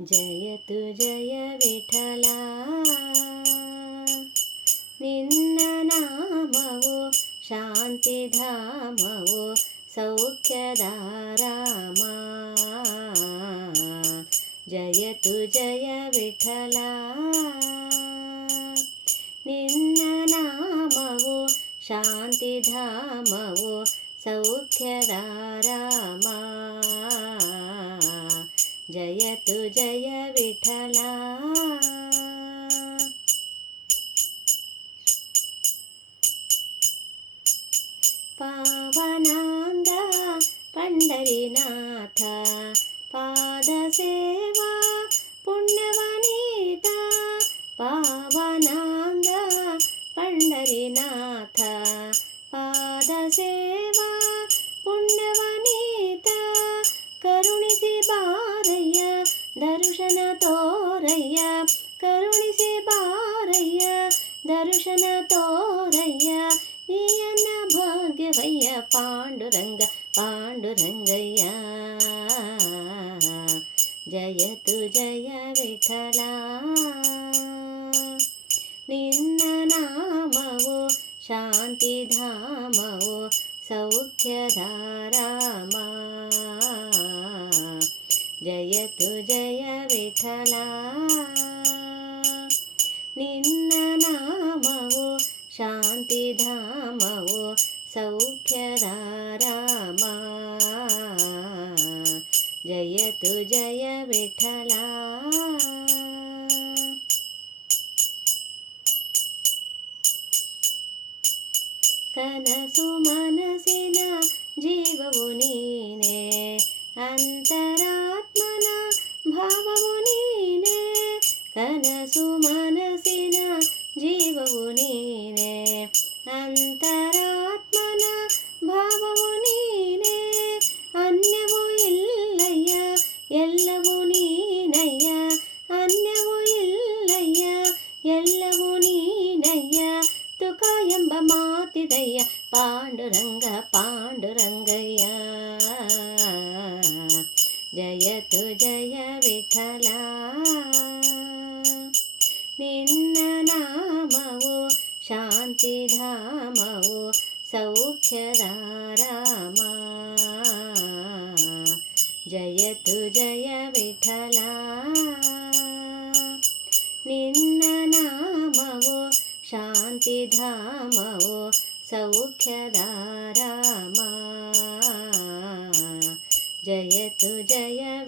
జయ తు జయ విఠలా. నిನ್ನ నామవు శాంతిధామవు సౌఖ్యదారామ జయతు జయ విఠలా. నిన్న నామవు శాంతిధామవు సౌఖ్యదారామా जयतु जय विठला पावनान्द पण्डरीनाथ पादसेवा पुण्यवनीता पावनान्द पण्डरीनाथ। ಕರುಣಿಸಿ ಬಾರಯ್ಯ ದರ್ಶನ ತೋರಯ್ಯ ನೀಯನ್ನ ಭಾಗ್ಯವಯ್ಯ ಪಾಂಡುರಂಗ ಪಾಂಡುರಂಗಯ್ಯ ಜಯತು ಜಯ ವಿಠಲ ನಿನ್ನ ನಾಮವು ಶಾಂತಿಧಾಮವು ಸೌಖ್ಯದ ರಾಮ ಜಯತು ಜಯ ವಿಠಲ ఓ సౌఖ్యదారామ జయతు జయ విఠలా కనసు మనసిన ಎಲ್ಲವೂ ನೀನಯ್ಯ ತುಕ ಎಂಬ ಮಾತಿದಯ್ಯ ಪಾಂಡುರಂಗ ಪಾಂಡುರಂಗಯ್ಯ ಜಯತು ಜಯ ವಿಠಲ ನಿನ್ನ ನಾಮವು ಶಾಂತಿಧಾಮವು ಸೌಖ್ಯದ ರಾಮ ಜಯತು ಜಯ ವಿಠಲ ನಿನ್ನ धामो सौख्यदारामा। जयतु जय